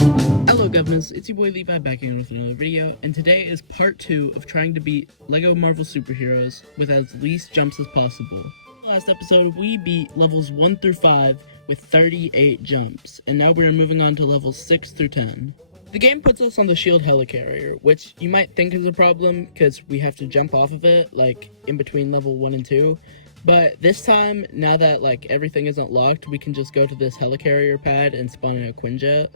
Hello governors, it's your boy Levi back again with another video, and today is part 2 of trying to beat LEGO Marvel Superheroes with as least jumps as possible. Last episode, we beat levels 1 through 5 with 38 jumps, and now we're moving on to levels 6 through 10. The game puts us on the SHIELD helicarrier, which you might think is a problem because we have to jump off of it, like in between level 1 and 2. But this time, now that like everything isn't locked, we can just go to this helicarrier pad and spawn in a Quinjet.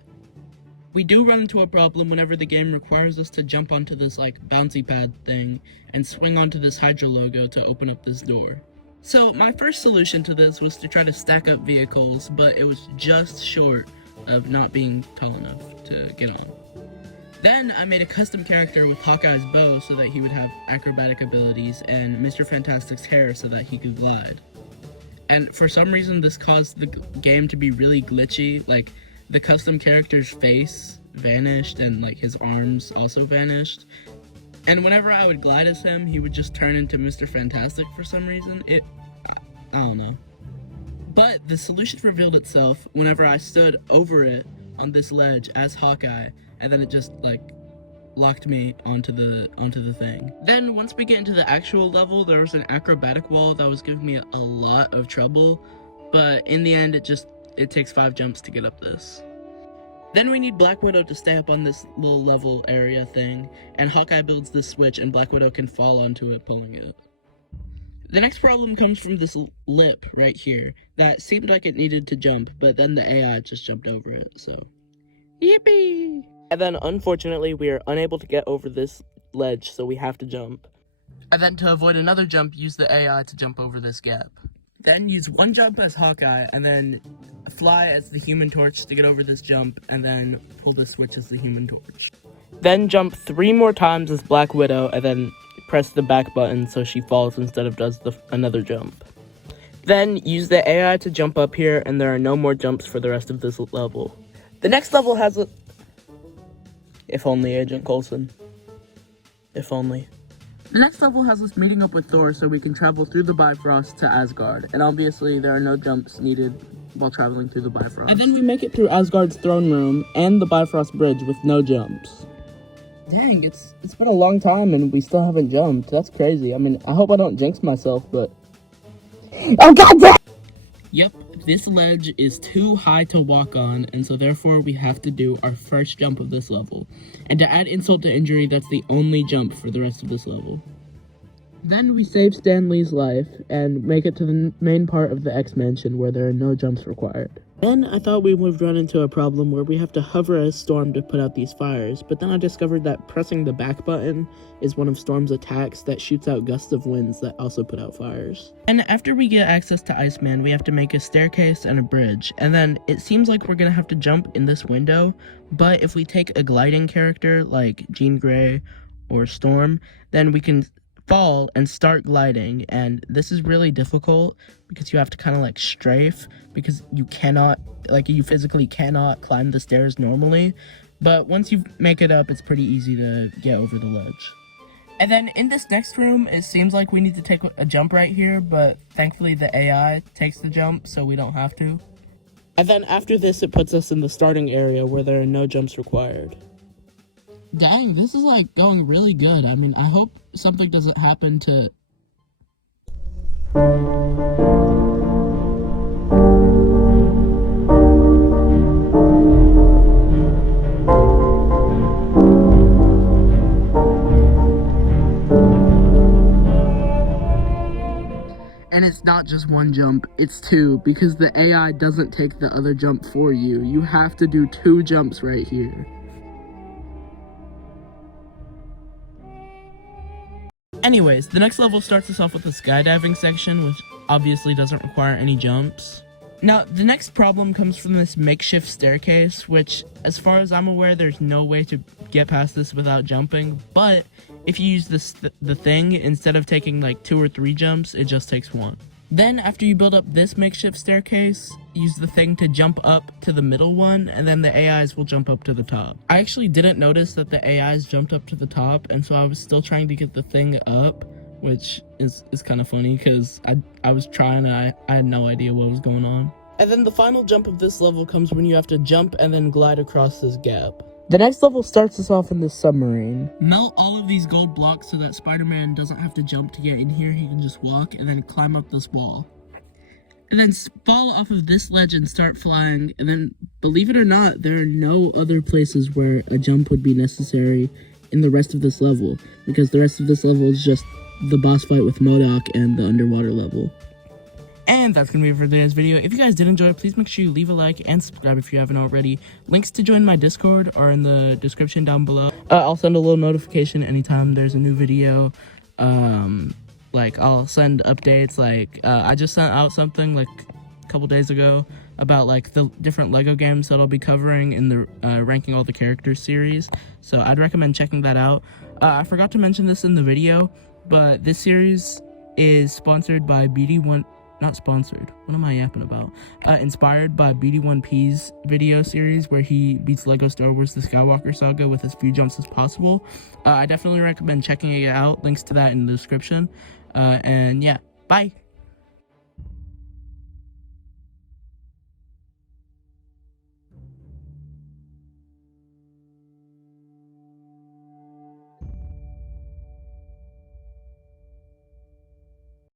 We do run into a problem whenever the game requires us to jump onto this like bouncy pad thing and swing onto this Hydra logo to open up this door. So my first solution to this was to try to stack up vehicles, but it was just short of not being tall enough to get on. Then I made a custom character with Hawkeye's bow so that he would have acrobatic abilities and Mr. Fantastic's hair so that he could glide. And for some reason this caused the game to be really glitchy, like the custom character's face vanished and like his arms also vanished. And whenever I would glide as him, he would just turn into Mr. Fantastic for some reason. I don't know. But the solution revealed itself whenever I stood over it on this ledge as Hawkeye, and then it just like locked me onto the thing. Then once we get into the actual level, there was an acrobatic wall that was giving me a lot of trouble, but in the end it takes 5 jumps to get up this. Then we need Black Widow to stay up on this little level area thing, and Hawkeye builds this switch and Black Widow can fall onto it pulling it. The next problem comes from this lip right here that seemed like it needed to jump, but then the AI just jumped over it, so yippee! And then unfortunately we are unable to get over this ledge, so we have to jump. And then to avoid another jump, use the AI to jump over this gap. Then use one jump as Hawkeye, and then fly as the Human Torch to get over this jump, and then pull the switch as the Human Torch. Then jump 3 more times as Black Widow, and then press the back button so she falls instead of does another jump. Then use the AI to jump up here, and there are no more jumps for the rest of this level. The next level has a... If only, Agent Coulson. If only. The next level has us meeting up with Thor so we can travel through the Bifrost to Asgard, and obviously there are no jumps needed while traveling through the Bifrost. And then we make it through Asgard's throne room and the Bifrost bridge with no jumps. Dang, it's been a long time and we still haven't jumped. That's crazy. I mean, I hope I don't jinx myself, but... Oh god damn! Yep, this ledge is too high to walk on, and so therefore we have to do our first jump of this level. And to add insult to injury, that's the only jump for the rest of this level. Then we save Stan Lee's life and make it to the main part of the X-Mansion where there are no jumps required. Then I thought we would run into a problem where we have to hover as Storm to put out these fires, but then I discovered that pressing the back button is one of Storm's attacks that shoots out gusts of winds that also put out fires. And after we get access to Iceman, we have to make a staircase and a bridge, and then it seems like we're gonna have to jump in this window, but if we take a gliding character like Jean Grey or Storm, then we can fall and start gliding, and this is really difficult because you have to kind of like strafe because you physically cannot climb the stairs normally, but once you make it up, it's pretty easy to get over the ledge. And then in this next room, it seems like we need to take a jump right here, but thankfully the AI takes the jump so we don't have to. And then after this, it puts us in the starting area where there are no jumps required. Dang, this is like going really good. I mean, I hope something doesn't happen to... And it's not just one jump, it's 2, because the AI doesn't take the other jump for you. You have to do 2 jumps right here. Anyways, the next level starts us off with a skydiving section, which obviously doesn't require any jumps. Now, the next problem comes from this makeshift staircase, which, as far as I'm aware, there's no way to get past this without jumping, but if you use the thing, instead of taking like 2 or 3 jumps, it just takes 1. Then, after you build up this makeshift staircase, use the thing to jump up to the middle one, and then the AIs will jump up to the top. I actually didn't notice that the AIs jumped up to the top, and so I was still trying to get the thing up, which is kind of funny, because I was trying and I had no idea what was going on. And then the final jump of this level comes when you have to jump and then glide across this gap. The next level starts us off in the submarine. Melt all of these gold blocks so that Spider-Man doesn't have to jump to get in here. He can just walk and then climb up this wall. And then fall off of this ledge and start flying. And then, believe it or not, there are no other places where a jump would be necessary in the rest of this level, because the rest of this level is just the boss fight with MODOK and the underwater level. And that's gonna be it for today's video. If you guys did enjoy it, please make sure you leave a like and subscribe if you haven't already. Links to join my Discord are in the description down below. I'll send a little notification anytime there's a new video. Like, I'll send updates. Like, I just sent out something like a couple days ago about like the different LEGO games that I'll be covering in the ranking all the characters series. So I'd recommend checking that out. I forgot to mention this in the video, but this series is sponsored by BD1. Not sponsored. What am I yapping about? Inspired by BD1P's video series where he beats LEGO Star Wars The Skywalker Saga with as few jumps as possible. I definitely recommend checking it out. Links to that in the description. And yeah, bye!